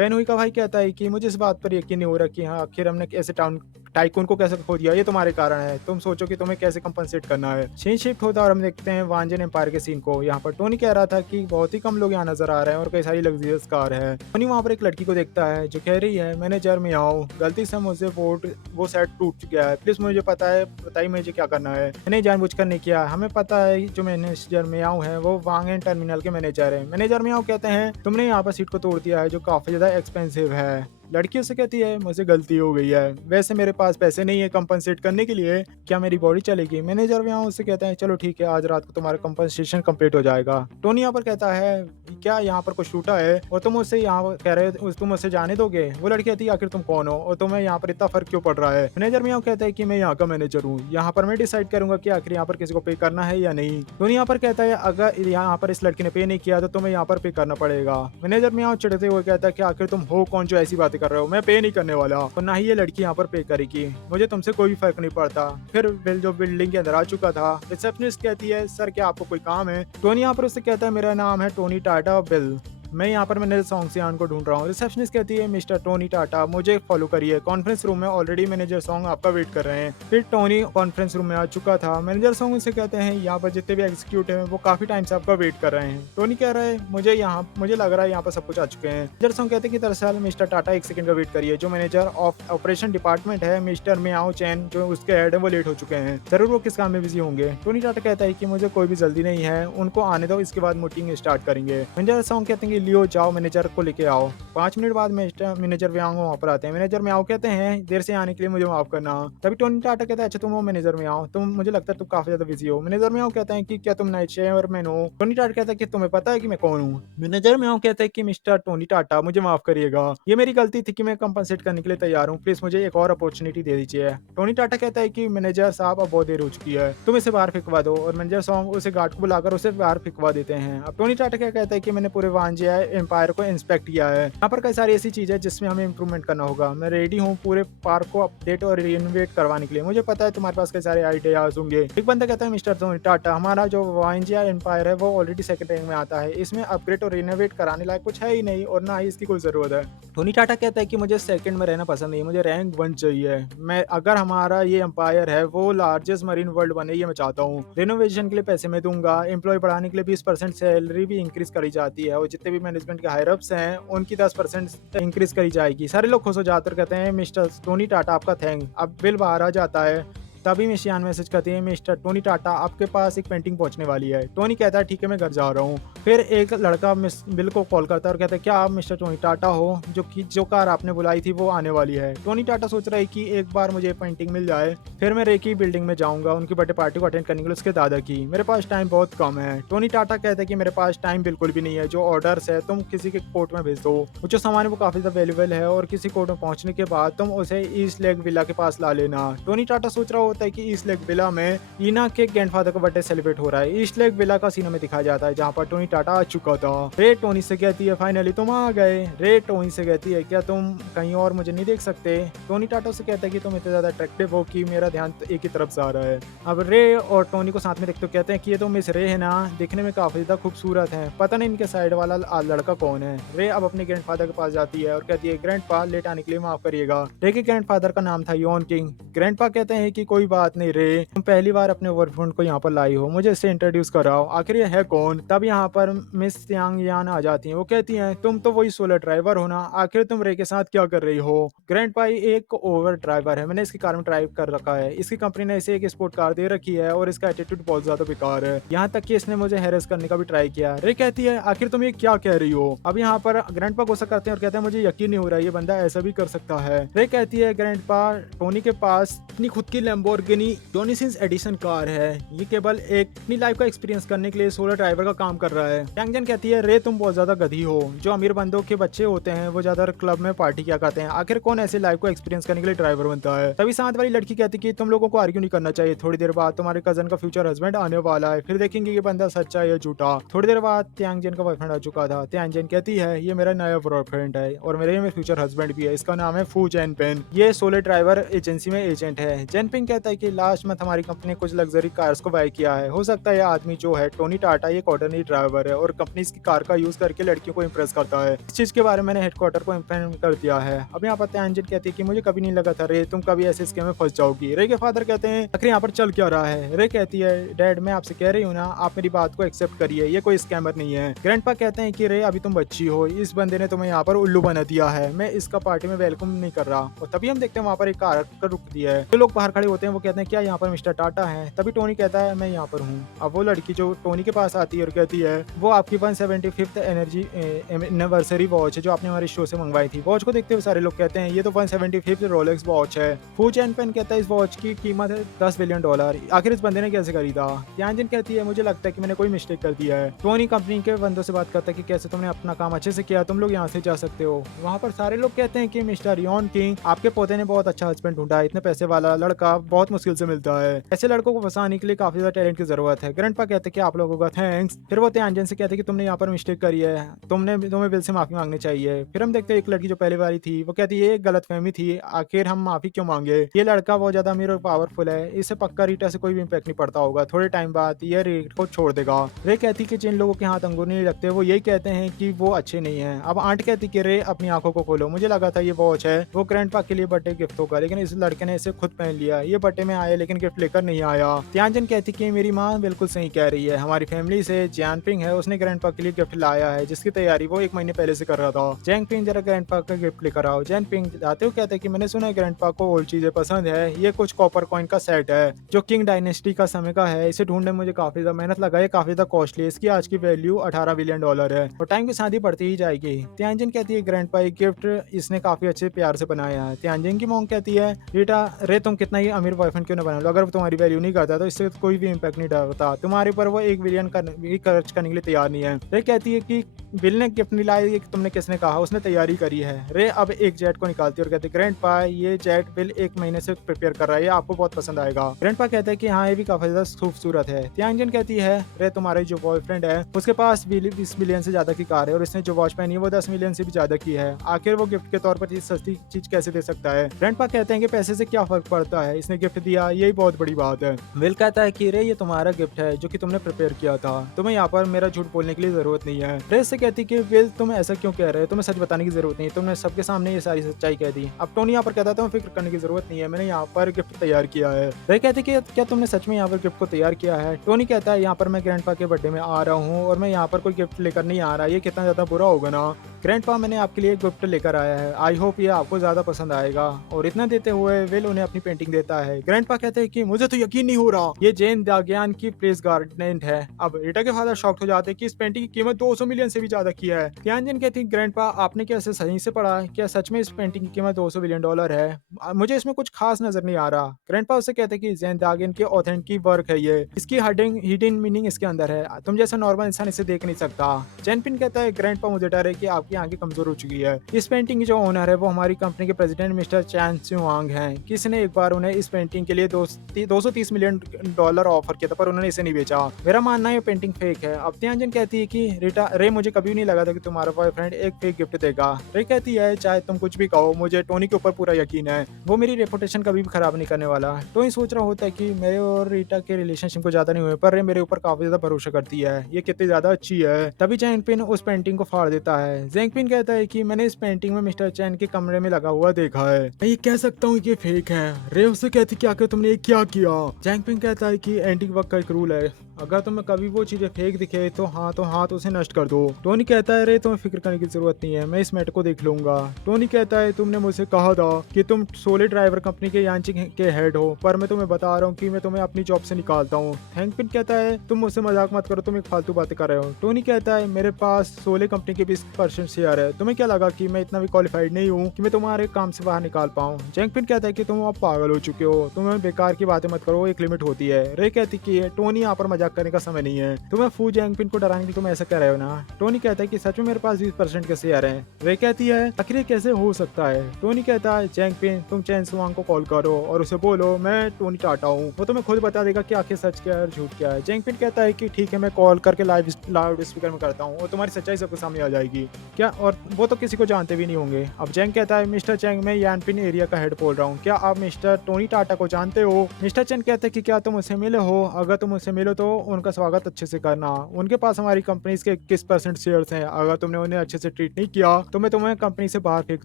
Ben हुई का भाई कहता है कि मुझे इस बात पर यकीन नहीं हो रहा कि हाँ, आखिर हमने ऐसे टाउन टाइकून को कैसे खो दिया, ये तुम्हारे कारण है। तुम सोचो कि तुम्हें कैसे कंपनसेट करना है। सीन शिफ्ट होता है और हम देखते हैं वांजन एम्पायर के सीन को। यहाँ पर टोनी कह रहा था कि बहुत ही कम लोग यहाँ नजर आ रहे हैं और कई सारी लग्जरियस कार है। टोनी वहाँ पर एक लड़की को देखता है जो कह रही है, मैनेजर मैं आओ, गलती से मुझसे वो सेट टूट गया है, प्लीज मुझे पता है, बताइए मुझे क्या करना है। मैंने जानबूझकर नहीं किया, हमें पता है जो मैनेजर मियाओ है वो वांगन टर्मिनल के मैनेजर है। मैनेजर मियाओ कहते हैं तुमने यहाँ पर सीट को तोड़ दिया है जो काफी ज्यादा एक्सपेंसिव है। लड़की उससे कहती है मुझसे गलती हो गई है, वैसे मेरे पास पैसे नहीं है कंपनसेट करने के लिए, क्या मेरी बॉडी चलेगी। मैनेजर यहाँ उससे कहता है चलो ठीक है, आज रात को तुम्हारा कंपनसेशन कंप्लीट हो जाएगा। टोनी यहाँ पर कहता है क्या यहाँ पर कुछ टूटा है और तुम उससे यहाँ कह रहे हो तुम उससे जाने दोगे। वो लड़की कहती है आखिर तुम कौन हो और तुम्हें यहाँ पर इतना फर्क क्यों पड़ रहा है। मैनेजर यहाँ कहता है कि मैं यहाँ का मैनेजर हूँ, यहाँ पर मैं डिसाइड करूंगा कि आखिर यहाँ पर किसी को पे करना है या नहीं। टोनी यहाँ पर कहता है अगर यहाँ पर इस लड़की ने पे नहीं किया तो तुम्हें यहाँ पर पे करना पड़ेगा। मैनेजर यहाँ चिढ़ते हुए कहता है कि आखिर तुम हो कौन जो ऐसी बातें कर रहे हो, मैं पे नहीं करने वाला और ना ही ये लड़की यहाँ पर पे करेगी, मुझे तुमसे कोई फर्क नहीं पड़ता। फिर बिल जो बिल्डिंग के अंदर आ चुका था, रिसेप्शनिस्ट कहती है सर क्या आपको कोई काम है। टोनी यहाँ पर उससे कहता है मेरा नाम है टोनी टाटा बिल, मैं यहाँ पर मैंने सॉन्ग सियान को ढूंढ रहा हूँ। रिसेप्शनिस्ट कहती है मिस्टर टोनी टाटा मुझे फॉलो करिए, कॉन्फ्रेंस रूम में ऑलरेडी मैनेजर सॉन्ग आपका वेट कर रहे हैं। फिर टोनी कॉन्फ्रेंस रूम में आ चुका था। मैनेजर सॉन्ग उनसे कहते हैं यहाँ पर जितने भी एग्जीक्यूटिव हैं वो काफी टाइम से आपका वेट कर रहे हैं। टोनी कह रहा है मुझे लग रहा है यहाँ पर सब कुछ आ चुके हैं। मैनेजर सॉन्ग कहते हैं कि दरअसल मिस्टर टाटा एक सेकंड का वेट करिए, जो मैनेजर ऑफ ऑपरेशन डिपार्टमेंट है मिस्टर मियाओ चैन जो उसके हेड है वो लेट हो चुके हैं, जरूर वो किस काम में बिजी होंगे। टोनी टाटा कहता है कि मुझे कोई भी जल्दी नहीं है, उनको आने दो, इसके बाद मीटिंग स्टार्ट करेंगे। मैनेजर सॉन्ग कहते हैं कि लियो जाओ मैनेजर को लेके आओ। 5 मिनट बाद मैनेजर म्याओ वहाँ पर आते हैं। मैनेजर म्याओ कहते हैं देर से आने के लिए मुझे माफ करना। तभी टोनी टाटा कहता है अच्छा तुम हो मैनेजर म्याओ, तुम मुझे लगता है तुम काफी ज्यादा बिजी हो। मैनेजर म्याओ कहता है कि क्या तुम नए चेयरमैन हो। टोनी टाटा कहता है कि तुम्हें पता है कि मैं कौन हूँ। मैनेजर म्याओ कहता है कि मिस्टर टोनी टाटा मुझे माफ करिएगा, ये मेरी गलती थी कि मैं कंपनसेट करने के लिए तैयार हूँ, प्लीज मुझे एक और अपॉर्चुनिटी दे दीजिए। टोनी टाटा कहता है कि मैनेजर साहब अब बहुत देर हो चुकी है, तुम इसे बाहर फिकवा दो और मैनेजर सॉन्ग उसे गार्ड को बुलाकर उसे बाहर फिकवा देते हैं। अब टोनी टाटा क्या कहता है कि मैंने पूरे वांजिया एम्पायर को इंस्पेक्ट किया है, यहाँ पर कई सारी ऐसी चीजें जिसमें हमें इंप्रूवमेंट करना होगा। मैं रेडी हूँ पूरे पार्क को अपडेट और रिनोवेट करवाने के लिए, मुझे पता है तुम्हारे पास कई सारे आइडियाज होंगे। एक बंदा कहता है मिस्टर टोनी टाटा हमारा जो वांजिया एम्पायर है वो ऑलरेडी सेकंड रैंक में आता है, इसमें अपग्रेड और रिनोवेट कराने लायक कुछ है ही नहीं और ना ही इसकी कोई जरूरत है। टोनी टाटा कहता है कि मुझे सेकंड में रहना पसंद नहीं, मुझे रैंक 1 चाहिए। मैं अगर हमारा ये एम्पायर है वो लार्जेस्ट मरीन वर्ल्ड बने, ये मैं चाहता हूँ। रिनोवेशन के लिए पैसे मैं दूंगा, एम्प्लॉय बढ़ाने के लिए 20% सैलरी भी इंक्रीज करी जाती है और जितने भी मैनेजमेंट के हायर अप्स हैं उनकी 10% इंक्रीज करी जाएगी। सारे लोग खुश हो जाते कहते हैं मिस्टर टोनी टाटा आपका थैंक। अब बिल बाहर आ जाता है, तभी मिशियान मैसेज करती है मिस्टर टोनी टाटा आपके पास एक पेंटिंग पहुंचने वाली है। टोनी कहता है ठीक है मैं घर जा रहा हूँ। फिर एक लड़का मिस बिल को कॉल करता है और कहता है क्या आप मिस्टर टोनी टाटा हो, जो कार आपने बुलाई थी वो आने वाली है। टोनी टाटा सोच रहा है कि एक बार मुझे पेंटिंग मिल जाए फिर मैं रे की बिल्डिंग में जाऊंगा उनकी बर्थडे पार्टी को अटेंड करने के लिए उसके दादा की, मेरे पास टाइम बहुत कम है। टोनी टाटा कहता है कि मेरे पास टाइम बिल्कुल भी नहीं है, जो ऑर्डर्स है तुम किसी के कोर्ट में भेज दो, जो सामान है वो काफी ज्यादा वैल्यूबल है और किसी कोर्ट में पहुंचने के बाद तुम उसे ईस्ट लेक विला के पास ला लेना। टोनी टाटा सोच रहा होता है कि ईस्ट लेक विला में ईना के ग्रैंडफादर का बर्थडे सेलिब्रेट हो रहा है। ईस्ट लेक विला का सीन में दिखाया जाता है जहाँ पर टोनी टाटा आ चुका था। रे टोनी से कहती है फाइनली तुम आ गए। रे टोनी से कहती है क्या तुम कहीं और मुझे नहीं देख सकते। टोनी टाटा से कहता है कि तुम इतने ज्यादा अट्रैक्टिव हो कि मेरा ध्यान एक ही तरफ से आ रहा है। अब रे और टोनी को साथ में देखते कहते हैं कि ये तो मिस रे है ना, दिखने में काफी ज्यादा खूबसूरत है, पता नहीं इनके साइड वाला लड़का कौन है। रे अब अपने ग्रैंडफादर के पास जाती है और कहती है ग्रैंडपा लेट आने के लिए माफ करिएगा। रे के ग्रैंडफादर का नाम था योन किंग। ग्रैंडपा कहते हैं कि कोई बात नहीं रे, तुम पहली बार अपने वर्कफ्रेंड को यहाँ पर लाई हो, मुझे इससे इंट्रोड्यूस कराओ, आखिर ये है कौन। तब यहाँ पर मिस यांग यान आ जाती है, वो कहती हैं तुम तो वही सोलर ड्राइवर हो ना, आखिर तुम रे के साथ क्या कर रही हो। ग्रैंडपा एक ओवर ड्राइवर है, मैंने इसकी कार में ड्राइव कर रखा है, इसकी कंपनी ने इसे एक स्पोर्ट कार दे रखी है और इसका एटीट्यूड बहुत ज्यादा बेकार है, यहाँ तक कि इसने मुझे हैरेस करने का भी ट्राई किया। रे कहती है आखिर तुम ये क्या कह रही हो। अब यहाँ पर ग्रैंडपा गुस्सा करते हैं और कहते हैं मुझे यकीन नहीं हो रहा है ये बंदा ऐसा भी कर सकता है। रे कहती है ग्रैंडपा टोनी के पास अपनी खुद की लैम्बोर्गिनी जोनीसिंस एडिशन कार है, ये केवल एक अपनी लाइफ का एक्सपीरियंस करने के लिए सोलर ड्राइवर का काम कर रहा है। टैंगजन कहती है रे तुम बहुत ज्यादा गधी हो, जो अमीर बंदों के बच्चे होते हैं वो ज्यादा क्लब में पार्टी किया करते हैं, आखिर कौन ऐसे लाइफ को एक्सपीरियंस करने के लिए ड्राइवर बनता है। तभी साथ वाली लड़की कहती है कि तुम लोगों को आर्ग्यू नहीं करना चाहिए, थोड़ी देर बाद तुम्हारे कजन का फ्यूचर हस्बैंड आने वाला है, फिर देखेंगे ये बंदा सच्चा है या झूठा। थोड़ी देर बाद त्यांगजन का बॉयफ्रेंड आ चुका था। त्यांगजन कहती है ये मेरा नया बॉयफ्रेंड है और मेरे में फ्यूचर हस्बैंड भी है, इसका नाम है फू जैन पेन, ये सोलर ड्राइवर एजेंसी में एजेंट है। जैन पिंग कहती कहता है कि लास्ट मंथ हमारी कंपनी ने कुछ लग्जरी कार्स को बाय किया है। हो सकता है ये आदमी जो है टोनी टाटा ये एक ऑर्डिनरी ड्राइवर है और कंपनी इसकी कार का यूज करके लड़कियों को इंप्रेस करता है। इस चीज के बारे में मैंने हेडक्वार्टर को इन्फॉर्म कर दिया है। अब यहाँ पर तैंजन कहती है कि मुझे कभी नहीं लगा था रे तुम कभी ऐसे स्कैम में फंस जाओगी। रे के फादर कहते हैं आखिर यहाँ पर चल क्या रहा है। रे कहती है डैड मैं आपसे कह रही हूँ ना आप मेरी बात को एक्सेप्ट करिए, ये कोई स्कैमर नहीं है। ग्रैंडपा कहते हैं कि रे अभी तुम बच्ची हो, इस बंदे ने तुम्हें यहाँ पर उल्लू बना दिया है, मैं इसका पार्टी में वेलकम नहीं कर रहा। और तभी हम देखते हैं वहाँ पर एक कार रुक दिया है। जो लोग बाहर खड़े होते हैं वो कहते हैं क्या यहाँ पर मिस्टर टाटा है। तभी टोनी कहता है मैं यहाँ पर हूँ। अब वो लड़की जो टोनी के पास आती है और कहती है वो आपकी 175th एनर्जी एनिवर्सरी वॉच है जो आपने हमारे शो से मंगवाई थी। वॉच को देखते हुए सारे लोग कहते हैं ये तो 175th रोलेक्स वॉच है। फू चैन पेन कहता है इस वॉच की कीमत है $10 बिलियन। आखिर इस बंदे ने कैसे खरीदा। त्यानजिन कहती है मुझे लगता है कि मैंने कोई मिस्टेक कर दिया है। टोनी कंपनी के बंदों से बात करता है कि कैसे तुमने अपना काम अच्छे से किया, तुम लोग यहाँ से जा सकते हो। वहाँ पर सारे लोग कहते हैं कि मिस्टर रियोन किंग आपके पोते ने बहुत अच्छा हस्बैंड ढूंढा है, इतने पैसे वाला लड़का बहुत मुश्किल से मिलता है, ऐसे लड़कों को फंसाने के लिए काफी ज्यादा टैलेंट की जरूरत है। ग्रैंडपा कहते हैं कि आप लोगों का थैंक्स। फिर वो त्यानजिन से कहते हैं कि तुमने यहाँ पर मिस्टेक करी है, तुम्हें बिल से माफी मांगनी चाहिए। फिर हम देखते हैं एक लड़की जो पहले वाली थी वो कहती है ये गलत फहमी थी, आखिर हम माफी क्यों मांगे, ये लड़का बहुत ज्यादा अमीर और पावरफुल है, इससे पक्का रीटा से कोई भी इम्पैक्ट नहीं पड़ता होगा, थोड़े टाइम बाद ये रीट को छोड़ देगा। रे कहती कि जिन लोगों के हाथ अंगूर नहीं लगते वो यही कहते हैं कि वो अच्छे नहीं है। अब आंट कहती कि रे अपनी आंखों को खोलो, मुझे लगा था ये वॉच है वो ग्रैंडपा के लिए बर्थडे गिफ्ट होगा, लेकिन इस लड़के ने इसे खुद पहन लिया, ये बर्थडे में आया लेकिन गिफ्ट लेकर नहीं आया। त्यानजिन कहती कि मेरी माँ बिल्कुल सही कह रही है, हमारी फैमिली से जैनपिंग है उसने ग्रैंडपा के लिए गिफ्ट लाया है जिसकी तैयारी वो 1 महीने पहले से कर रहा था। जैनपिंग जरा ग्रैंडपा का गिफ्ट लेकर आओ। जैनपिंग जाते हुए कहते हैं कि मैंने सुना है ग्रैंडपा को ओल्ड चीजें पसंद है, ये कुछ कॉपर कॉइन का सेट है जो किंग डायनेस्टी का समय का है, इसे ढूंढने में मुझे काफी ज्यादा मेहनत लगा है, काफी ज्यादा कॉस्टली, इसकी आज की वैल्यू $18 बिलियन है और टाइम के साथ ही बढ़ती ही जाएगी। त्यानजिन कहती है ग्रैंडपा एक गिफ्ट इसने काफी अच्छे प्यार से बनाया है। त्यानजिन की मॉम कहती है रीटा रे तुम कितना ही अमीर बॉयफ्रेंड क्यों ना बना लो, अगर वो तुम्हारी वैल्यू नहीं करता तो इससे कोई भी इम्पैक्ट नहीं डालता, तुम्हारे ऊपर वो 1 बिलियन खर्च करने के लिए तैयार नहीं है। रे कहती है कि बिल ने गिफ्ट नहीं लाया, तुमने किसने कहा, उसने तैयारी करी है। रे अब एक जेट को निकालती है और कहती है ग्रैंडपा ये जेट बिल 1 महीने से प्रिपेयर कर रहा है, आपको बहुत पसंद आएगा। ग्रैंडपा कहता है कि हाँ ये भी काफी ज्यादा खूबसूरत है। त्यानजिन कहती है रे तुम्हारे जो बॉयफ्रेंड है उसके पास 20 मिलियन से ज्यादा की कार है और इसने जो वॉच पहनी है वो 10 मिलियन से भी ज्यादा की है, आखिर वो गिफ्ट के तौर पर इस सस्ती चीज कैसे दे सकता है। ग्रैंडपा कहते हैं कि पैसे से क्या फर्क पड़ता है, इसने गिफ्ट दिया यही बहुत बड़ी बात है। विल कहता है कि रे ये तुम्हारा गिफ्ट है जो कि तुमने प्रिपेयर किया था, तुम्हें यहाँ पर मेरा झूठ बोलने के लिए जरूरत नहीं है। रे से कहती कि विल तुम ऐसा क्यों कह रहे हो, तुम्हें सच बताने की जरूरत नहीं, तुमने सबके सामने ये सारी सच्चाई कह दी। अब टोनी यहाँ पर कहता है तुम्हें फिक्र करने की जरूरत नहीं है, मैंने यहाँ पर गिफ्ट तैयार किया है। रे कहती कि क्या तुमने सच में यहाँ पर गिफ्ट को तैयार किया है। टोनी कहता है यहाँ पर मैं ग्रैंडपा के बर्थडे में आ रहा हूँ और मैं यहाँ पर कोई गिफ्ट लेकर नहीं आ रहा, ये कितना ज्यादा बुरा होगा ना। ग्रैंडपा मैंने आपके लिए गिफ्ट लेकर आया है, आई होप ये आपको ज्यादा पसंद आएगा। और इतना देते हुए विल उन्हें अपनी पेंटिंग देता है। ग्रैंडपा कहते हैं कि मुझे तो यकीन नहीं हो रहा, ये जेन दागियान की प्लेस गार्डन है। अब रीटा के फादर शॉक्ड हो जाते हैं कि इस पेंटिंग की कीमत 200 मिलियन से भी ज्यादा की है। त्यानजिन कहती है ग्रैंडपा आपने क्या इसे सही से पढ़ा, क्या सच में इस पेंटिंग की कीमत $200 बिलियन है, मुझे इसमें कुछ खास नजर नहीं आ रहा। ग्रैंडपा उससे कहते हैं कि जेन दागियान के ऑथेंटिक वर्क है, ये इसकी हिडन मीनिंग इसके अंदर है, तुम जैसा नॉर्मल इंसान इसे देख नहीं सकता। जैनपिन कहता है ग्रैंडपा मुझे डर है कि आपकी आंखें कमजोर हो चुकी है, इस पेंटिंग की जो ओनर है वो हमारी कंपनी के प्रेसिडेंट मिस्टर चैन सिवांग हैं, किसने एक बार उन्हें इस पेंटिंग के लिए 230 मिलियन डॉलर ऑफर किया था पर उन्होंने इसे नहीं बेचा, मेरा मानना है ये पेंटिंग फेक है। अब त्यानजिन कहती है कि रीटा रे मुझे कभी नहीं लगा था कि तुम्हारा बॉयफ्रेंड एक फेक गिफ्ट देगा। रे कहती है चाहे तुम कुछ भी कहो मुझे टोनी के ऊपर पूरा यकीन है, वो मेरी रेपुटेशन कभी भी खराब नहीं करने वाला। टोनी सोच रहा होता है कि मेरे और रीटा के रिलेशनशिप को ज्यादा नहीं हुए पर रे मेरे ऊपर काफी ज्यादा भरोसा करती है, ये कितनी ज्यादा अच्छी है। तभी जैंगपिन उस पेंटिंग को फाड़ देता है। जैंगपिन कहता है कि मैंने इस पेंटिंग में मिस्टर चैन के कमरे में लगा हुआ देखा है, मैं ये कह सकता हूँ कि फेक है। रे उससे कहती क्या कि तुमने ये क्या किया। जैंगपिन कहता है कि एंटीक वर्क का एक रूल है, अगर तुम्हें कभी वो चीजें फेक दिखे तो हाथ उसे नष्ट कर दो। टोनी कहता है रे तुम्हें फिक्र करने की जरूरत नहीं है, मैं इस मैटर को देख लूंगा। टोनी कहता है तुमने मुझसे कहा था कि तुम सोले ड्राइवर कंपनी के यांचिंग के हेड हो, पर मैं तुम्हें बता रहा हूँ कि मैं तुम्हें अपनी जॉब से निकालता हूँ। हैंकपिन कहता है तुम मुझसे मजाक मत करो, तुम एक फालतू बातें कर रहे हो। टोनी कहता है मेरे पास सोले कंपनी के 20% शेयर है, तुम्हें क्या लगा कि मैं इतना भी क्वालिफाइड नहीं हूँ कि मैं तुम्हारे काम से बाहर निकाल पाऊँ। जैंगपिन कहता है कि तुम अब पागल हो चुके हो, तुम्हें बेकार की बातें मत करो, एक लिमिट होती है। रे कहती कि टोनी यहाँ पर मजाक मजाक करने का समय नहीं है। तुम्हें फू जैंगपिन को डराने के लिए तुम ऐसा कह रहे हो ना। टोनी कहता है कि सच में मेरे पास 20% के शेयर हैं। रे कहती है आखिर ये कैसे हो सकता है। टोनी कहता है जैंगपिन तुम चेन सुआंग को कॉल करो और उसे बोलो मैं टोनी टाटा हूँ, वो तुम्हें खुद बता देगा कि आखिर सच क्या है और झूठ क्या है। जैंगपिन कहता है कि ठीक है मैं कॉल करके लाउड स्पीकर में करता हूँ और तुम्हारी सच्चाई सबके सामने आ जाएगी क्या, और वो तो किसी को जानते भी नहीं होंगे। अब जैंग कहता है मिस्टर चैंग मैं यानपिन एरिया का हेड बोल रहा हूँ, क्या आप मिस्टर टोनी टाटा को जानते हो। मिस्टर चैंग कहते हैं कि क्या तुम उससे मिले हो, अगर तुम उससे मिलो तो उनका स्वागत अच्छे से करना, उनके पास हमारी कंपनी के 21% शेयर्स हैं, अगर तुमने उन्हें अच्छे से ट्रीट नहीं किया तो मैं तुम्हें कंपनी से बाहर फेंक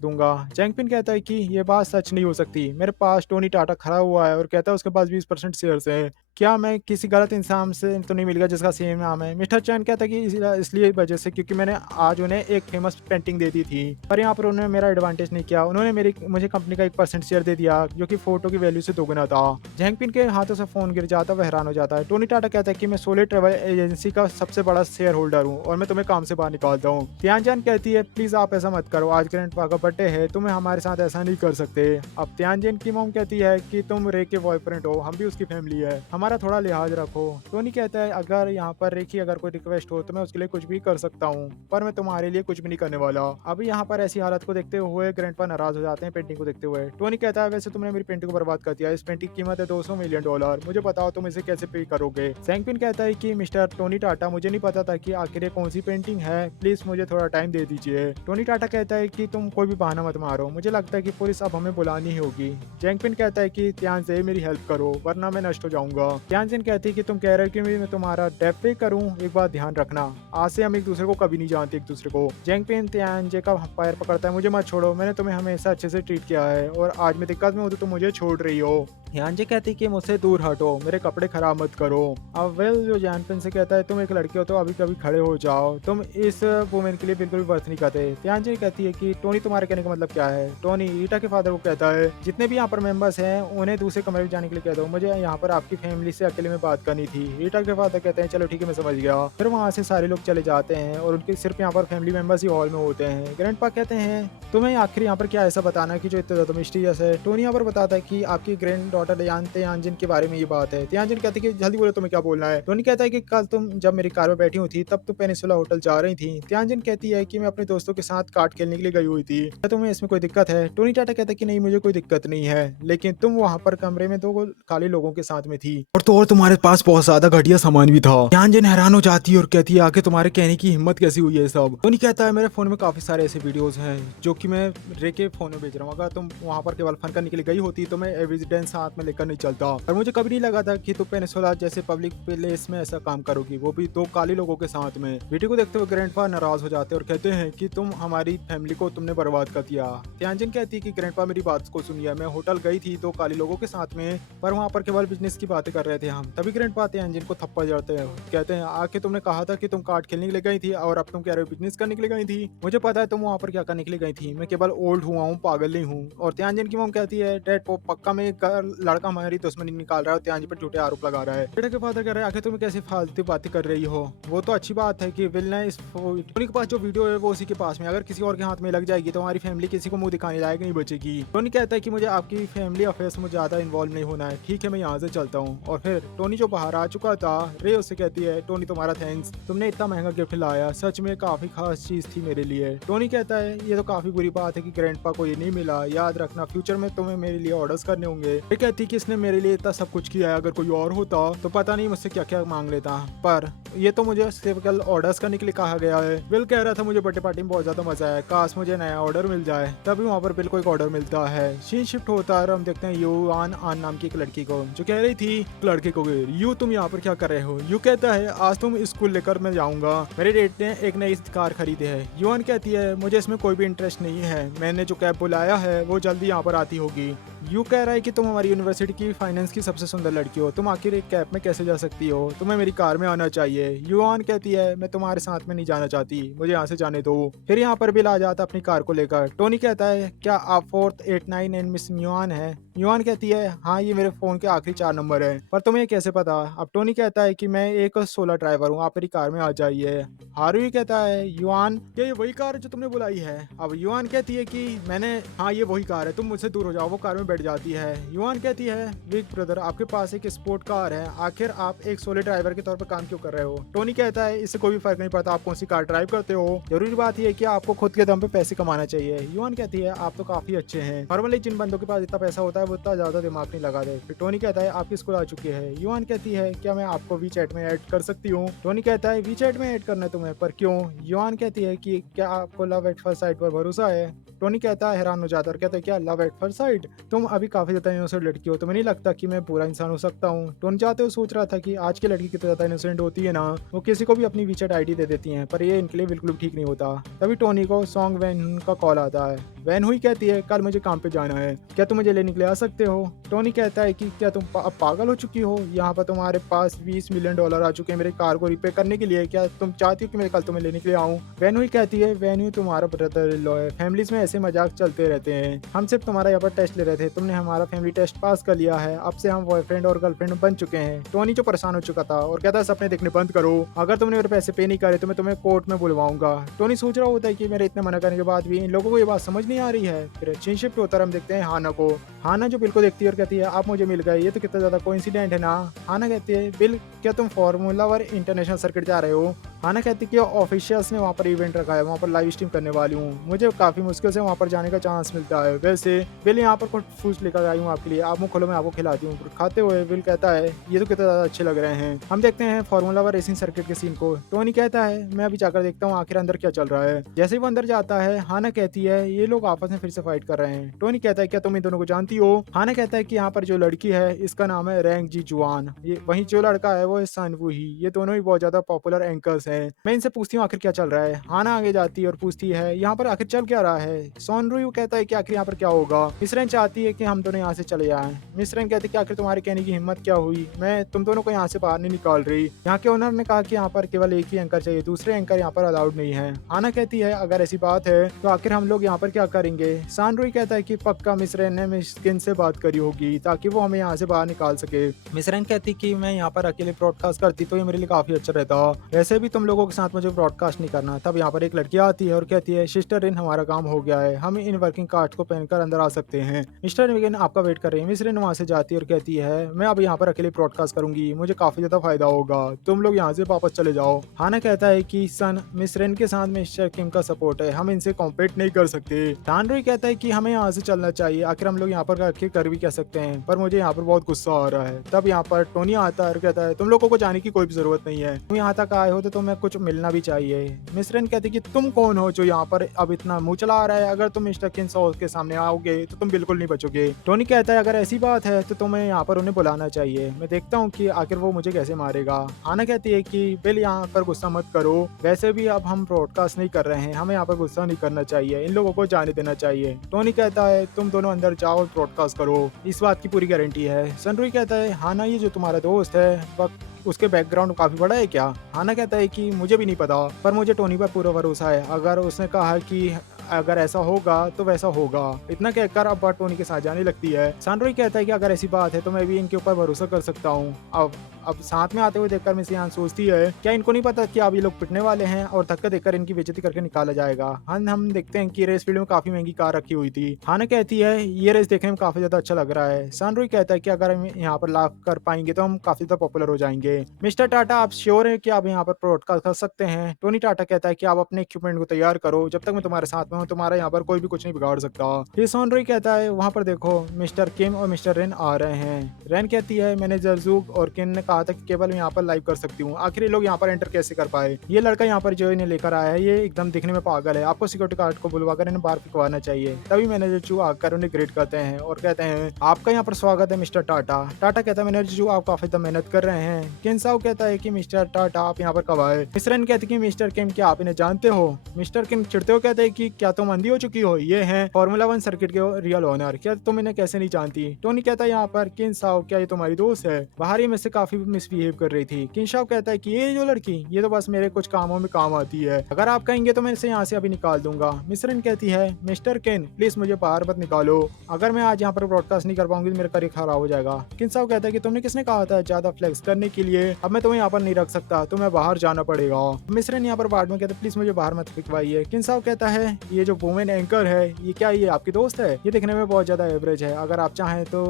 दूंगा। जैंगपिन कहता है कि ये बात सच नहीं हो सकती, मेरे पास टोनी टाटा खड़ा हुआ है और कहता है उसके पास 20% शेयर्स हैं, क्या मैं किसी गलत इंसान से तो नहीं मिल गया जिसका सेम नाम है। मिस्टर चैन कहता है कि इसलिए वजह से क्योंकि मैंने आज उन्हें एक फेमस पेंटिंग दे दी थी, पर यहाँ पर उन्होंने मेरा एडवांटेज नहीं किया, उन्होंने मुझे कंपनी का 1% शेयर दे दिया जो कि फोटो की वैल्यू से दोगुना था। जैंगपिन के हाथों से फोन गिर जाता है, वह हैरान हो जाता है। टोनी टाटा कहता है कि मैं सोले ट्रेवल एजेंसी का सबसे बड़ा शेयर होल्डर हूँ और मैं तुम्हें काम से बाहर निकालता हूँ। त्यानजान कहती है प्लीज आप ऐसा मत करो, आज ग्रैंडपा का बर्थडे है, तुम्हें हमारे साथ ऐसा नहीं कर सकते। अब त्यानजान की मॉम कहती है कि तुम रे के बॉयफ्रेंड हो, हम भी उसकी फैमिली है, हमारा थोड़ा लिहाज रखो। टोनी कहता है अगर यहाँ पर रे की अगर कोई रिक्वेस्ट हो तो मैं उसके लिए कुछ भी कर सकता हूँ, पर मैं तुम्हारे लिए कुछ भी नहीं करने वाला। अभी यहाँ पर ऐसी हालत को देखते हुए ग्रैंडपा नाराज हो जाते हैं पेंटिंग को देखते हुए। टोनी कहता है वैसे तुमने मेरी पेंटिंग को बर्बाद कर दिया, इस पेंटिंग की कीमत है $200 मिलियन, मुझे बताओ तुम इसे कैसे पे करोगे। जैंगपिन कहता है कि मिस्टर टोनी टाटा मुझे नहीं पता था कि आखिर ये कौन सी पेंटिंग है, प्लीज मुझे थोड़ा टाइम दे दीजिए। टोनी टाटा कहता है कि तुम कोई भी बहाना मत मारो, मुझे लगता है कि पुलिस अब हमें बुलानी ही होगी। जैंगपिन कहता है कि त्यानजे मेरी हेल्प करो वरना मैं नष्ट हो जाऊंगा। त्यानजिन कहती है कि तुम कह रहे हो कि मैं तुम्हारा डेप पे करूं, एक बात ध्यान रखना आज से हम एक दूसरे को कभी नहीं जानते एक दूसरे को। जैंगपिन त्यानजे का पैर पकड़ता है, मुझे मत छोड़ो, मैंने तुम्हें हमेशा अच्छे से ट्रीट किया है और आज मैं दिक्कत में हूँ तो तुम मुझे छोड़ रही हो। यानजे कहती है कि मुझसे दूर हटो, मेरे कपड़े खराब मत करो। अब वेल जो जैनपिन से कहता है तुम एक लड़की हो तो अभी कभी खड़े हो जाओ, तुम इस वुमेन के लिए बिल्कुल भी वर्थ नहीं करते। त्यानजे कहती है कि टोनी तुम्हारे कहने का मतलब क्या है। टोनी रीटा के फादर को कहता है जितने भी यहाँ पर मेंबर्स हैं उन्हें दूसरे कमरे में जाने के लिए कह दो, मुझे यहाँ पर आपकी फैमिली से अकेले में बात करनी थी। रीटा के फादर कहते हैं चलो ठीक है मैं समझ गया। फिर वहाँ से सारे लोग चले जाते हैं और उनके सिर्फ यहाँ पर फैमिली मेंबर्स ही हॉल में होते हैं। ग्रैंडपा कहते हैं तुम्हें आखिर यहाँ पर क्या ऐसा बताना है कि जो इतना ज्यादा मिस्टीरियस है। टोनी यहाँ पर बताता है कि आपकी ग्रैंड डॉटर त्यानजिन के बारे में ये बात है। त्यानजिन कहती है कि जल्दी बोलो तुम्हें क्या बोलना है। टोनी कहता है कि कल तुम जब मेरी कार में बैठी हुई थी तब तुम पेनिसुला होटल जा रही थी। त्यानजिन कहती है कि मैं अपने दोस्तों के साथ कार्ड खेलने के लिए गई हुई थी, क्या तुम्हें इसमें कोई दिक्कत है। टोनी टाटा कहता है कि नहीं मुझे कोई दिक्कत नहीं है, लेकिन तुम वहाँ पर कमरे में 2 काले लोगों के साथ में थी और तुम्हारे पास बहुत ज्यादा घटिया सामान भी था। त्यानजिन हैरान हो जाती है और कहती है आखिर तुम्हारे कहने की हिम्मत कैसी हुई है सब। टोनी कहता है मेरे फोन में काफी सारे ऐसे वीडियोस हैं जो कि मैं रे के फोन में भेज रहा हूँ, अगर तुम वहाँ पर केवल फन करने के लिए गई होती तो मैं एविडेंस हाथ में लेकर नहीं चलता, और मुझे कभी नहीं लगा था कि तुम पेनिसुला जैसे पब्लिक प्लेस में ऐसा काम करोगी, वो भी 2 काले लोगों के साथ में। वीडियो को देखते हुए ग्रैंडपा नाराज हो जाते हैं और कहते हैं कि तुम हमारी फैमिली को तुमने बर्बाद कर दिया। त्यानजिन कहती है कि ग्रैंडपा मेरी बात को सुनिए, मैं होटल गई थी 2 काले लोगों के साथ में, पर वहाँ पर केवल बिजनेस की बातें कर रहे थे हम। तभी ग्रैंडपा त्यानजिन को थप्पड़ जड़ते हैं, कहते हैं आके तुमने कहा था कि तुम कार्ड खेलने के लिए गई थी और अब तुम कह रहे हो बिजनेस करने के लिए गई थी, मुझे पता है तुम वहाँ पर क्या करने के लिए गई थी, मैं केवल ओल्ड हुआ हूँ पागल नहीं हूँ। और त्यानजिन की मॉम कहती है डैड वो पक्का में एक लड़का हमारी दुश्मनी निकाल रहा है और त्यानजिन पर झूठे आरोप लगा रहा है। बेटा के फादर कह रहे हैं आखिर तुम कैसी फालतू बातें कर रही हो, वो तो अच्छी बात है कि विल ने इस टोनी के पास जो वीडियो है वो उसी के पास में, अगर किसी और के हाथ में लग जाएगी तो हमारी फैमिली किसी को मुंह दिखाने लायक नहीं बचेगी। टोनी कहता है कि मुझे आपकी फैमिली अफेयर्स में ज्यादा इन्वॉल्व नहीं होना है, ठीक है मैं यहाँ से चलता हूँ। और फिर टोनी जो बाहर आ चुका था रे उससे कहती है टोनी तुम्हारा थैंक्स, तुमने इतना महंगा गिफ्ट लाया, सच में काफी खास चीज थी मेरे लिए। टोनी कहता है ये तो काफी बुरी बात है कि ग्रैंडपा को ये नहीं मिला, याद रखना फ्यूचर में तुम्हें मेरे लिए ऑर्डर्स करने होंगे। ये कहती कि इसने मेरे लिए इतना सब कुछ किया है, अगर कोई और होता तो पता नहीं मुझसे क्या क्या मांग लेता, पर ये तो मुझे सिर्फ कल ऑर्डर्स करने के लिए कहा गया है। विल कह रहा था मुझे बर्थडे पार्टी में बहुत ज्यादा मजा है, काश मुझे नया ऑर्डर मिल जाए। तभी वहाँ पर बिल को एक ऑर्डर मिलता है। सीन शिफ्ट होता है, हम देखते हैं यू आन नाम की एक लड़की को जो कह रही थी लड़के को यू तुम यहाँ पर क्या कर रहे हो। यू कहता है आज तुम स्कूल लेकर मैं जाऊंगा, मेरे डेट ने एक नई कार खरीदी है। यूआन कहती है मुझे इसमें कोई भी इंटरेस्ट नहीं है, मैंने जो कैब बुलाया है वो जल्दी यहाँ पर आती होगी। यू कह रहा है कि तुम हमारी यूनिवर्सिटी की फाइनेंस की सबसे सुंदर लड़की हो, तुम आखिर एक कैब में कैसे जा सकती हो, तुम्हें मेरी कार में आना चाहिए। युआन कहती है मैं तुम्हारे साथ में नहीं जाना चाहती, मुझे यहाँ से जाने दो। फिर यहाँ पर बिल आ जाता अपनी कार को लेकर। टोनी कहता है क्या आप 4th 8 9 एंड मिस युआन है। युआन कहती है हाँ ये मेरे फोन के आखिरी 4 नंबर है, पर तुम्हें ये कैसे पता? अब टोनी कहता है कि मैं एक सोलर ड्राइवर हूँ, आप मेरी कार में आ जाइए। हारुई कहता है युआन क्या ये वही कार है जो तुमने बुलाई है? अब युआन कहती है कि मैंने हाँ ये वही कार है, तुम मुझसे दूर हो जाओ। वो कार में बैठ जाती है। युआन कहती है बिग ब्रदर आपके पास एक स्पोर्ट कार है, आखिर आप एक सोलर ड्राइवर के तौर पर काम क्यों कर रहे हो? टोनी कहता है इससे कोई भी फर्क नहीं पड़ता आप कौन सी कार ड्राइव करते हो, जरूरी बात यह है कि आपको खुद के दम पे पैसे कमाना चाहिए। युआन कहती है आप तो काफी अच्छे हैं, नॉर्मली जिन बंदों के पास इतना पैसा होता है वो इतना ज्यादा दिमाग नहीं लगाते। फिर टोनी कहता है आपकी स्कूल आ चुकी है। युआन कहती है क्या मैं आपको वी चैट में ऐड कर सकती हूँ? टोनी कहता है वी चैट में ऐड करना है तुम्हें, पर क्यों? युआन कहती है कि क्या आपको लव एट फर्स्ट साइट पर भरोसा है? टोनी कहता है हैरान हो जाता है और कहता है क्या लव एट फर्स्ट साइट? तुम अभी काफी ज्यादा इनोसेंट लड़की हो, तुम्हें नहीं लगता कि मैं बुरा इंसान हो सकता हूँ? टोनी जाते हुए सोच रहा था कि आज की लड़की कितनी ज्यादा इनोसेंट होती है ना, वो किसी को भी अपनी वीचैट आईडी दे देती हैं, पर ये इनके लिए बिल्कुल भी ठीक नहीं होता। तभी टोनी को सॉन्ग वैन का कॉल आता है। वैन हुई कहती है कल मुझे काम पे जाना है, क्या तुम मुझे लेने के लिए आ सकते हो? टोनी कहता है कि क्या तुम अब पागल हो चुकी हो? यहाँ पर तुम्हारे पास $20 मिलियन आ चुके हैं मेरे कार को रिपेयर करने के लिए, क्या तुम चाहती हो कि मैं कल तुम्हें लेने के लिए आऊँ? वैन हुई कहती है वैन हुई तुम्हारा ब्रदर इन लॉ है, फैमिलीज में ऐसे मजाक चलते रहते हैं, हम सिर्फ तुम्हारा यहाँ पर टेस्ट ले रहे थे, तुमने हमारा फैमिली टेस्ट पास कर लिया है, अब से हम बॉयफ्रेंड और गर्लफ्रेंड बन चुके हैं। टोनी जो परेशान हो चुका था और कहता है सपने देखने बंद करो, अगर तुमने मेरे पैसे पे नहीं करे तो मैं तुम्हें कोर्ट में बुलवाऊंगा। टोनी सोच रहा होता है कि मेरे इतने मना करने के बाद भी इन लोगों को ये बात समझ नहीं आ रही है। फिर चीन शिफ्ट होता है, हम देखते हैं हाना को। हाना जो बिल को देखती है और कहती है आप मुझे मिल गए, ये तो कितना ज्यादा कोइंसिडेंट है ना। हाना कहती है बिल क्या तुम फार्मूला वन इंटरनेशनल सर्किट जा रहे हो? हाना कहती है कि ऑफिशियल्स ने वहाँ पर इवेंट रखा है, वहाँ पर लाइव स्ट्रीम करने वाली हूँ, मुझे काफी मुश्किल से वहाँ पर जाने का चांस मिलता है। वैसे बिल यहाँ पर कुछ फूड लेकर आई हूँ आपके लिए, आप मुँह खोलो मैं आपको खिलाती हूँ। खाते हुए बिल कहता है ये तो कितना ज्यादा अच्छे लग रहे हैं। हम देखते हैं फार्मूला वन रेसिंग सर्किट के सीन को। टोनी कहता है मैं अभी जाकर देखता हूँ आखिर अंदर क्या चल रहा है। जैसे ही वो अंदर जाता है हाना कहती है ये लोग आपस में फिर से फाइट कर रहे हैं। टोनी कहता है क्या तुम इन दोनों को जानती हो? हाना कहता है कि यहाँ पर जो लड़की है इसका नाम है रैंग जी जुआन, ये वहीं जो लड़का है वो है सन वू ही, ये दोनों ही बहुत ज्यादा पॉपुलर एंकर्स हैं। मैं इनसे पूछती हूँ आखिर क्या चल रहा है। हाना आगे जाती है और पूछती है यहाँ पर आखिर चल क्या रहा है? सोनरू कहता है कि आखिर यहाँ पर क्या होगा? मिसरन चाहती है कि हम दोनों यहाँ से चले जाएं। मिसरन कहती है कि आखिर तुम्हारे कहने की हिम्मत क्या हुई, मैं तुम दोनों को यहाँ से बाहर नहीं निकाल रही। यहाँ के ओनर ने कहा कि यहाँ पर केवल एक ही एंकर चाहिए, दूसरे एंकर यहाँ पर अलाउड नहीं है। हाना कहती है अगर ऐसी बात है तो आखिर हम लोग यहाँ पर क्या करेंगे? सानरुई कहता है कि पक्का मिसरन ने मिस्किन से बात करी होगी ताकि वो हमें यहाँ से बाहर निकाल सके। मिसरन कहती कि मैं यहाँ पर अकेले ब्रॉडकास्ट करती तो ये मेरे लिए काफी अच्छा रहता, वैसे भी तुम लोगों के साथ मुझे ब्रॉडकास्ट नहीं करना। तब यहाँ पर एक लड़की आती है और कहती है सिस्टर रिन हमारा काम हो गया है, हम इन वर्किंग कार्ड को पहनकर अंदर आ सकते हैं, मिस्टर विगन आपका वेट कर रहे हैं। मिसरन वहाँ से जाती है और कहती है मैं अब यहाँ पर अकेले ब्रॉडकास्ट करूंगी, मुझे काफी ज्यादा फायदा होगा, तुम लोग यहाँ से वापस चले जाओ। हाना कहता है कि सन मिसरन के साथ मिस्टर किम का सपोर्ट है, हम इनसे कॉम्पीट नहीं कर सकते। डानरोई कहता है कि हमें यहाँ से चलना चाहिए, आखिर हम लोग यहाँ पर आखिर कर भी कह सकते हैं, पर मुझे यहाँ पर बहुत गुस्सा आ रहा है। तब यहाँ पर टोनी आता है और कहता है तुम लोगों को जाने की कोई भी जरूरत नहीं है, तुम यहाँ तक आए हो तो तुम्हें कुछ मिलना भी चाहिए। मिसरन कहती कि तुम कौन हो जो यहाँ पर अब इतना मुंह चला रहा है, अगर तुम मिस्टर किन सॉस के सामने आओगे तो तुम बिल्कुल नहीं बचोगे। टोनी कहता है अगर ऐसी बात है तो तुम्हें यहाँ पर उन्हें बुलाना चाहिए, मैं देखता हूँ कि आखिर वो मुझे कैसे मारेगा। हाना कहती है कि बिल यहाँ पर गुस्सा मत करो, वैसे भी अब हम ब्रॉडकास्ट नहीं कर रहे हैं, हमें यहाँ पर गुस्सा नहीं करना चाहिए, इन लोगों को जाने देना चाहिए। टोनी कहता है तुम दोनों अंदर जाओ और ब्रॉडकास्ट करो, इस बात की पूरी गारंटी है। सनरुई कहता है हाना ये जो तुम्हारा दोस्त है उसके बैकग्राउंड काफी बड़ा है क्या? हाना कहता है कि मुझे भी नहीं पता, पर मुझे टोनी पर पूरा भरोसा है, अगर उसने कहा कि अगर ऐसा होगा तो वैसा होगा। इतना कहकर अब बात टोनी के साथ जाने लगती है। सनरुई कहता है कि अगर ऐसी बात है तो मैं भी इनके ऊपर भरोसा कर सकता हूँ। अब साथ में आते हुए देखकर मिसियान सोचती है क्या इनको नहीं पता कि अब ये लोग पिटने वाले हैं और धक्का देकर इनकी बेइज्जती करके निकाला जाएगा। हम देखते हैं कि रेस फील्ड में काफी महंगी कार रखी हुई थी। हाना कहती है ये रेस देखने में काफी ज्यादा अच्छा लग रहा है। सनरुई कहता है कि अगर हम यहाँ पर लाभ कर पाएंगे तो हम काफी ज्यादा पॉपुलर हो जाएंगे। मिस्टर टाटा आप श्योर है कि आप यहाँ पर ब्रॉडकास्ट कर सकते हैं? टोनी टाटा कहता है कि आप अपने इक्विपमेंट को तैयार करो, जब तक मैं तुम्हारे साथ में हूँ तुम्हारा यहाँ पर कोई भी कुछ नहीं बिगाड़ सकता। फिर सनरुई कहता है वहाँ पर देखो मिस्टर किम और मिस्टर रेन आ रहे हैं। रेन कहती है मैंने जर्जूक और किन ने कहा था कि केवल यहाँ पर लाइव कर सकती हूँ, आखिर ये लोग यहाँ पर एंटर कैसे कर पाए? ये लड़का यहाँ पर जो इन्हें लेकर आया है ये एकदम दिखने में पागल है, आपको सिक्योरिटी गार्ड को बुलवाकर इन्हें बाहर फिकवाना चाहिए। तभी मैनेजर चू आकर उन्हें ग्रेट करते हैं और कहते हैं आपका यहाँ पर स्वागत है मिस्टर टाटा। टाटा कहता है मैनेजर चू आप काफी मेहनत कर रहे हैं। किन साउ कहता है कि मिस्टर टाटा आप यहाँ पर कब आए? मिसरन कहते कि मिस्टर किम क्या आप इन्हें जानते हो? मिस्टर किम चिढ़ते हो कहते हैं कि क्या तुम अंधी हो चुकी हो, ये हैं फार्मूला वन सर्किट के रियल ओनर, क्या तुम इन्हें कैसे नहीं जानती? टोनी कहता है यहाँ पर किन साउ क्या ये तुम्हारी दोस्त है? बाहर ही में से काफी मिसबिहेव कर रही थी। किनशाओ कहता है कि ये जो लड़की, ये तो बस मेरे कुछ कामों में काम आती है, अगर आप कहेंगे तो मैं इसे यहाँ से अभी निकाल दूंगा। मिसरिन कहती है, मिस्टर केन प्लीज मुझे बाहर मत निकालो, अगर मैं आज यहाँ पर ब्रॉडकास्ट नहीं कर पाऊंगी तो मेरा करियर खराब हो जाएगा। किनशाओ कहता है कि तुमने किसने कहा था ज्यादा फ्लेक्स करने के लिए, अब मैं तुम्हें यहाँ पर नहीं रख सकता, तुम्हें बाहर जाना पड़ेगा। मिसरिन यहाँ पर बाद में कहते प्लीज मुझे बाहर मत फिकवाइए। किनशाओ कहता है ये जो वुमेन एंकर है, ये क्या ये आपकी दोस्त है? ये दिखने में बहुत ज्यादा एवरेज है, अगर आप चाहें तो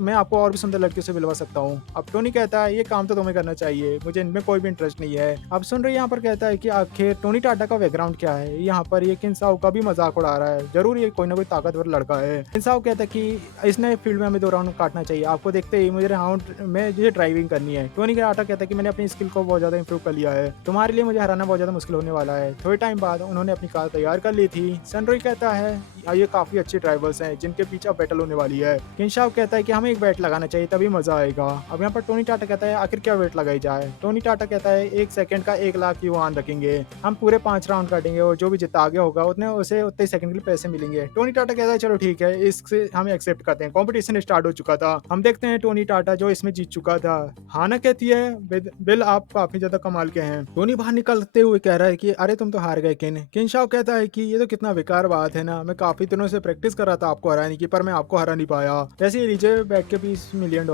मैं आपको और भी सुंदर लड़कियों से मिलवा सकता हूँ। अब टोनी कहता है ये काम तो तुम्हें करना चाहिए, मुझे इनमें कोई भी इंटरेस्ट नहीं है। अब सुन रही यहाँ पर कहता है कि आखिर टोनी टाटा का बैकग्राउंड क्या है, यहाँ पर ये किनशाओ का भी मजाक उड़ा रहा है, जरूर ये कोई ना कोई ताकतवर लड़का है। किनशाओ कहता है कि इसने फील्ड में हमें 2 राउंड काटना चाहिए, आपको देखते ही मुझे राउंड में मुझे ड्राइविंग करनी है। टोनी टाटा कहता है कि मैंने अपनी स्किल को बहुत ज्यादा इंप्रूव कर लिया है, तुम्हारे लिए मुझे हराना बहुत ज्यादा मुश्किल होने वाला है। थोड़े टाइम बाद उन्होंने अपनी कार तैयार कर ली थी। सनरोई कहता है ये काफी अच्छे ड्राइवर्स हैं जिनके पीछे बैटल होने वाली है। किनशाओ कहता है कि हमें एक बैट लगाना चाहिए तभी मजा आएगा। अब यहाँ पर टोनी टाटा कहता है आखिर क्या बैट लगाई जाए। टोनी टाटा कहता है 1 सेकंड का 1 लाख युआन रखेंगे, हम पूरे 5 राउंड काटेंगे और जो भी जितना आगे होगा उसे उतने सेकंड के लिए पैसे मिलेंगे। टोनी टाटा कहता है चलो ठीक है, इससे हम एक्सेप्ट करते हैं। कॉम्पिटिशन स्टार्ट हो चुका था, हम देखते हैं टोनी टाटा जो इसमें जीत चुका था। हाना कहती है बिल आप काफी ज्यादा कमाल के हैं। टोनी बाहर निकलते हुए कह रहा है कि अरे तुम तो हार गए किन। किनशाओ कहता है कि ये तो कितना बेकार बात है ना, मैं काफी दिनों से प्रैक्टिस कर रहा था आपको हराने की, पर मैं आपको हरा नहीं पाया। वैसे ही लीजिए बैठ के $20 मिलियन।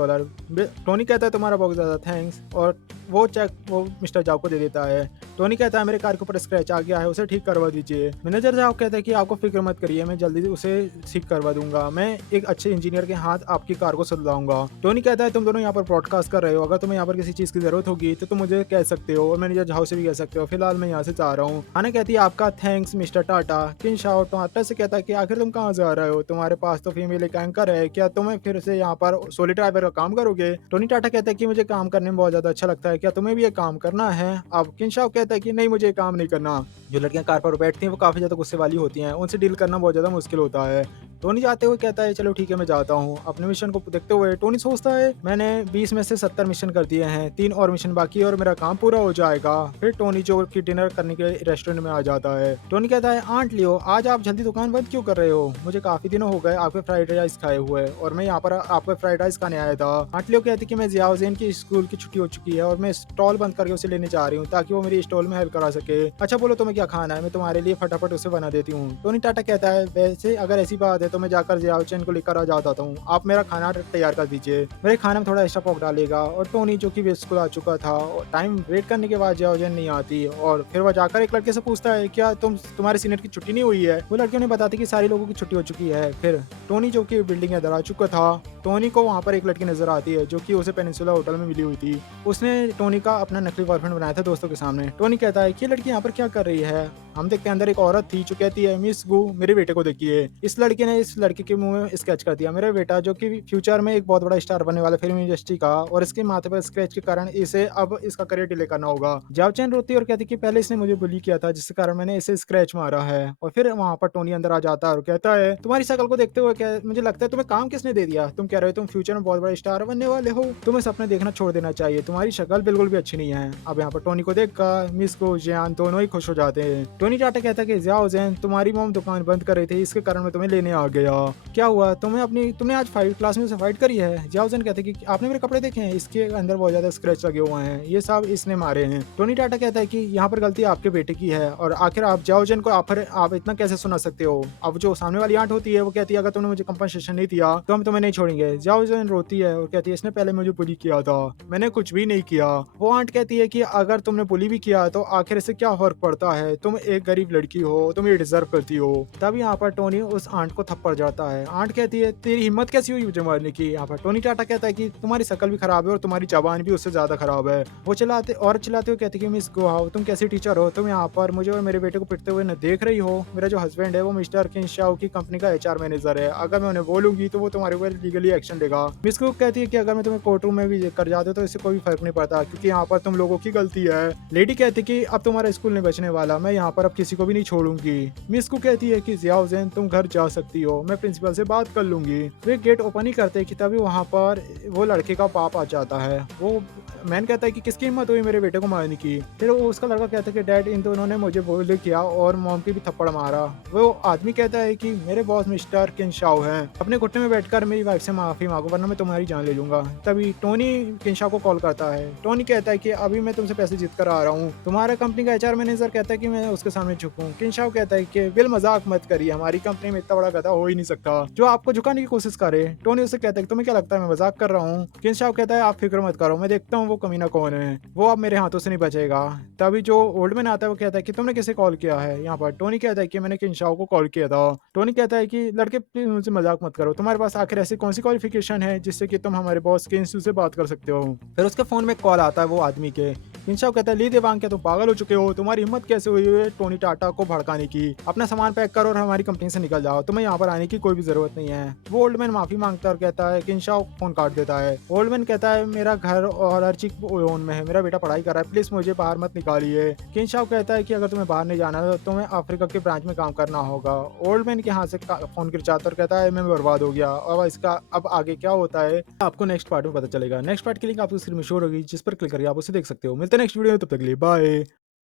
टोनी कहता है तुम्हारा बहुत ज्यादा थैंक्स, और वो चेक वो मिस्टर जाओ को दे देता है। टोनी कहता है मेरे कार के ऊपर स्क्रैच आ गया है, उसे ठीक करवा दीजिए। मैनेजर जाओ कहता है कि आपको फिक्र मत करिए, मैं जल्दी उसे ठीक करवा दूंगा, मैं एक अच्छे इंजीनियर के हाथ आपकी कार को सुधराऊंगा। टोनी कहता है तुम दोनों यहाँ पर ब्रॉडकास्ट कर रहे हो, अगर तुम्हें यहाँ पर किसी चीज की जरूरत होगी तो तुम मुझे कह सकते हो, और मैनेजर जाओ से भी कह सकते हो, फिलहाल मैं यहाँ से जा रहा हूँ। हाना कहती है आपका थैंक्स मिस्टर टाटा। किनशाओ टाटा से कहता है कि आखिर तुम कहाँ जा रहे हो, तुम्हारे पास तो फीमेल एक एंकर है, क्या तुम्हें फिर से यहाँ पर सोली ड्राइवर का काम करोगे? टोनी टाटा कहता है कि मुझे काम करने में बहुत ज्यादा अच्छा लगता है, क्या तुम्हें भी ये काम करना है? अब किनशाओ कहता है कि नहीं मुझे काम नहीं करना। जो लड़कियां कार पर बैठती हैं वो काफी ज्यादा गुस्से वाली होती हैं, उनसे डील करना बहुत ज्यादा मुश्किल होता है। टोनी जाते हुए कहता है चलो ठीक है मैं जाता हूँ। अपने मिशन को देखते हुए टोनी सोचता है मैंने 20 में से 70 मिशन कर दिए हैं, 3 और मिशन बाकी है और मेरा काम पूरा हो जाएगा। फिर टोनी जो कि डिनर करने के रेस्टोरेंट में आ जाता है। टोनी कहता है आंट लियो आज आप जल्दी दुकान बंद क्यों कर रहे हो, मुझे काफी दिनों हो गए आपके फ्राइड राइस खाए हुए, और मैं यहाँ पर आपको फ्राइड राइस खाने आया था। आंट लियो कहती कि मैं जियाओ ज़ेन की स्कूल की छुट्टी हो चुकी है और मैं स्टॉल बंद करके उसे लेने जा रही हूँ ताकि वो मेरी स्टॉल में हेल्प करा सके। अच्छा बोलो तुम्हें क्या खाना है, मैं तुम्हारे लिए फटाफट उसे बना देती हूँ। टोनी टाटा कहता है वैसे अगर ऐसी बात है तो मैं जाकर जियाओ ज़ेन को लेकर आ जाता हूँ, आप मेरा खाना तैयार कर दीजिए, मेरे खाने में थोड़ा एक्स्ट्रा पॉक डालेगा। और टोनी जो कि स्कूल आ चुका था, टाइम वेट करने के बाद जियाओ ज़ेन नहीं आती और फिर वह जाकर एक लड़के से पूछता है क्या तुम्हारे सीनियर की छुट्टी नहीं हुई है। वो लड़के उन्हें बताती कि सारी लोगों की छुट्टी हो चुकी है। फिर टोनी जो कि बिल्डिंग के अंदर आ चुका था, टोनी को वहाँ पर एक लड़की नजर आती है जो कि उसे पेनिनसुला होटल में मिली हुई थी। उसने टोनी का अपना नकली बॉयफ्रेंड बनाया था दोस्तों के सामने। टोनी कहता है कि ये लड़की यहाँ पर क्या कर रही है। हम देखते हैं अंदर एक औरत थी जो कहती है मिस गू मेरे बेटे को देखिए। इस लड़के ने इस लड़के के मुंह में स्केच कर दिया, मेरा बेटा जो कि फ्यूचर में एक बहुत बड़ा स्टार बनने वाला फिल्म इंडस्ट्री का, और इसके माथे पर स्क्रैच के कारण इसे अब इसका करियर डिले करना होगा। जाओ चैन रोती है और कहती कि पहले इसने मुझे बुली किया था जिसके कारण मैंने इसे स्क्रैच मारा है। और फिर वहाँ पर टोनी अंदर आ जाता है और कहता है तुम्हारी शक्ल को देखते हुए मुझे लगता है तुम्हें काम किसने दे दिया, तुम कह रहे हो तुम फ्यूचर में बहुत बड़ा स्टार बनने वाले हो, तुम्हें सपने देखना छोड़ देना चाहिए, तुम्हारी शक्ल बिल्कुल भी अच्छी नहीं है। अब यहाँ पर टोनी को देखकर मिस को जियान दोनों ही खुश हो जाते हैं। टोनी टाटा कहता है कि जियाओ ज़ेन तुम्हारी मॉम दुकान बंद कर रही थी, इसके कारण मैं तुम्हें लेने आ गया। क्या हुआ तुमने आज क्लास में से फाइट करी है। जियाओ ज़ेन कहते हैं कि आपने मेरे कपड़े देखे हैं, इसके अंदर बहुत ज्यादा स्क्रैच लगे हुए हैं, ये सब इसने मारे हैं। टोनी टाटा कहता है कि यहाँ पर गलती आपके बेटे की है और आखिर आप जियाओ ज़ेन को आप इतना कैसे सुना सकते हो। अब जो सामने वाली आंट होती है वो कहती है अगर तुमने मुझे कंपनसेशन नहीं दिया तो हम तुम्हें नहीं छोड़ेंगे। जियाओ ज़ेन रोती है और कहती है इसने पहले मुझे बुली किया था, मैंने कुछ भी नहीं किया। वो आंट कहती है कि अगर तुमने बुली भी किया तो आखिर से क्या फर्क पड़ता है, तुम एक गरीब लड़की हो, तुम ये डिजर्व करती हो। तब यहाँ पर टोनी उस आंट को थप्पड़ जाता है। आंट कहती है तेरी हिम्मत कैसी हुई मुझे मारने की। यहाँ पर टोनी टाटा कहता है कि तुम्हारी शक्ल भी खराब है और तुम्हारी जबान भी उससे ज्यादा खराब है। वो चिल्लाते हुए कहते कि मिस गुहाओ तुम कैसी टीचर हो, तुम यहाँ पर मुझे और मेरे बेटे को पिटते हुए न देख रही हो। मेरा जो हस्बैंड है वो मिस्टर किनशाओ की कंपनी का HR मैनेजर है, अगर मैं उन्हें बोलूंगी तो वो तुम्हारे ऊपर लीगली एक्शन लेगा। मिस गुक कहती है कि अगर मैं तुम्हें कोर्ट रूम में भी कर जाते तो इससे कोई फर्क नहीं पड़ता क्योंकि यहाँ पर तुम लोगों की गलती है। लेडी कहती कि अब तुम्हारा स्कूल नहीं बचने वाला, मैं यहाँ पर अब किसी को भी नहीं छोड़ूंगी। मिस गुक कहती है कि जियाओ ज़ेन तुम घर जा सकती हो, मैं प्रिंसिपल से बात कर लूंगी। वे गेट ओपन ही करते कि तभी वहाँ पर वो लड़के का पाप आ जाता है। वो मैन कहता है कि किसकी हिम्मत हुई मेरे बेटे को मारने की। फिर उसका लड़का कहता है कि डैड इन दोनों ने मुझे बोल किया और मॉम की भी थप्पड़ मारा। वो आदमी कहता है कि मेरे बॉस मिस्टर किनशाओ हैं, अपने घुटने में बैठकर मेरी वाइफ से माफी मांगो वरना मैं तुम्हारी जान ले लूंगा। तभी टोनी किनशाओ को कॉल करता है। टोनी कहता है कि अभी मैं तुमसे पैसे जीत कर आ रहा हूँ। तुम्हारा कंपनी का एचआर मैनेजर कहता है कि मैं उसके सामने झुकूं। किनशाओ कहता है कि बिल मजाक मत करिए, हमारी कंपनी में इतना बड़ा गधा हो ही नहीं सकता जो आपको झुकाने की कोशिश करे। टोनी उससे कहता है कि तुम्हें क्या लगता है मैं मजाक कर रहा हूँ। किनशाओ कहता है आप फिक्र मत करो, मैं देखता हूँ वो कमीना कौन है, वो अब मेरे हाथों से नहीं बचेगा। तभी जो ओल्डमैन आता है वो कहता है कि तुमने किसे कॉल किया है यहाँ पर। टोनी कहता है कि मैंने किनशाओ को कॉल किया था। टोनी कहता है कि लड़के प्लीज मुझसे मजाक मत करो, तुम्हारे पास आखिर ऐसी कौन सी क्वालिफिकेशन है जिससे कि तुम हमारे बॉस किनशू से बात कर सकते हो। फिर उसके फोन में कॉल आता है वो आदमी के। किनशाओ कहता है ली देवांग क्या तुम पागल हो चुके हो, तुम्हारी हिम्मत कैसे हुई है टोनी टाटा को भड़काने की, अपना सामान पैक करो और हमारी कंपनी से निकल जाओ, तुम्हें यहाँ पर आने की कोई भी जरूरत नहीं है। वो ओल्डमैन माफी मांगता है और कहता है किनशाओ फोन काट देता है। ओल्डमैन कहता है मेरा घर और हर चीज ओन में है, मेरा बेटा पढ़ाई कर रहा है, प्लीज मुझे बाहर मत निकालिए। किनशाओ कहता है कि अगर तुम्हें बाहर नहीं जाना तो तुम्हें अफ्रीका के ब्रांच में काम करना होगा। ओल्डमैन के हाथ से फोन गिर जाता है और कहता है मैं बर्बाद हो गया। और इसका अब आगे क्या होता है आपको नेक्स्ट पार्ट में पता चलेगा। नेक्स्ट पार्ट की लिंक आपको स्क्रीन में शो होगी, जिस पर क्लिक करके आप उसे देख सकते हो। मिलते हैं नेक्स्ट वीडियो में, तब तक के लिए बाय।